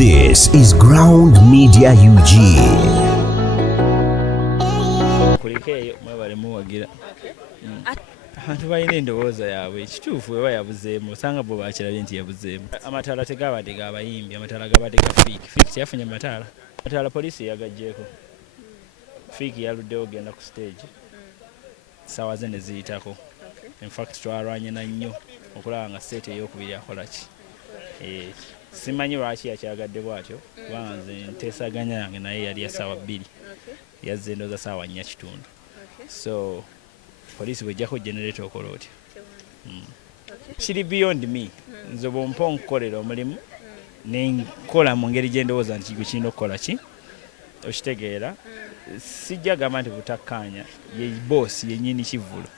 This is Ground Media UG. Kulikeyo mwebale muwagira. Abantu balina endowooza yaabwe ekituufu bwe bayabuzeemu osanga bo bakirabye nti yabuzeemu. Amataala tegabadde g'abayimbi, amataala gabadde ga Fik. Fik teyafunye mataala. Amataala poliisi yagaggyeko. Fik yaluddewo genda ku stage. Ssaawa ze ne ziyitako. In fact twalwanye na nnyo okulaba nga state ey'okubiri akola ki. Simanyi lwaki yakyagadde bw'atyo kubanga nze nteesaganya yange naye yali ya ssaawa 2 yazze ndooza ssaawa 4:30. So poliisi bw'ejjako generator okola otya? Kiri beyond me. Nze bw'ompa onkukolera omulimu nenkola mu ngeri gye ndowooza nti gwe kirina okukola ki okitegeera sijja gamba nti butakkaanya ye boss yennyini kivvulu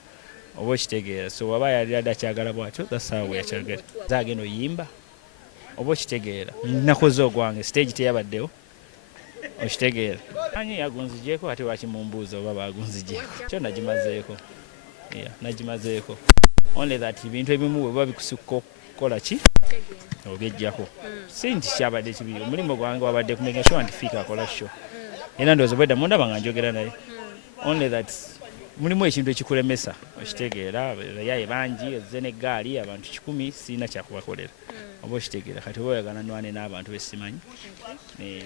oba okitegeera. So waba yali adde akyagala bw'atyo zasaawa bwe yakyagala zaagenda oyimba oba okitegeera nakoze ogwange stage teyabaddewo okitegeera anyi yagunzigyeko ate lwaki mumbuuza oba bagunzigyeko kyo nagimazeeko nagimazeeko only that ebintu ebimu bwe biba bikusukka okukola ki obyejjako si nti kyabadde kibi omulimu gwange wabadde kumenya sure nti Fik akola sho era ndowooza bwedda mundaba nga njogera naye only that mulimu ekintu ekikulemesa okitegeera yaye bangi ozze n'eggaali abantu 10 sirina kyakubakolera oba okitegeera kati oba oyagala nwane n'abantu besimanyi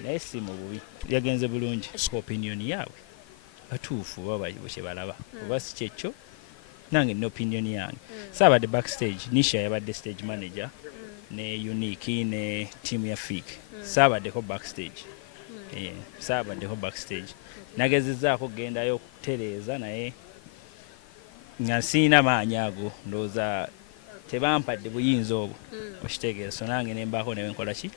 naye si mu bubi yagenze bulungi opinion yaabwe batuufu baba bwe balaba oba si kyekyo nange nina opinion yange saabadde backstage Nisha yabadde stage manager ne Unique ne team ya Fik saabaddeko backstage saabaddeko backstage nagezezzaako kugendayo okutereeza naye nga siina maanyi ago ndowooza tebampadde buyinza obwo okitegeera so nange ne mbaako ne wenkola ki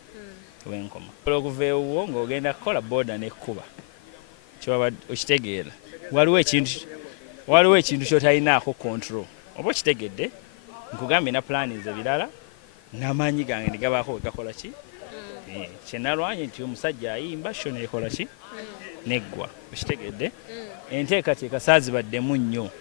wenkoma okuva ewuwo ng'ogenda kukola booda n'ekkuba kyobadde okitegeera waliwo ekintu ky'otalinaako control oba okitegedde nkugambye na plannings ebirala n'amaanyi gange ne gabaako wegakola ki kyenalwanye nti omusajja ayimba sho neekola ki neggwa okitegedde enteekateeka saazibaddemu nnyo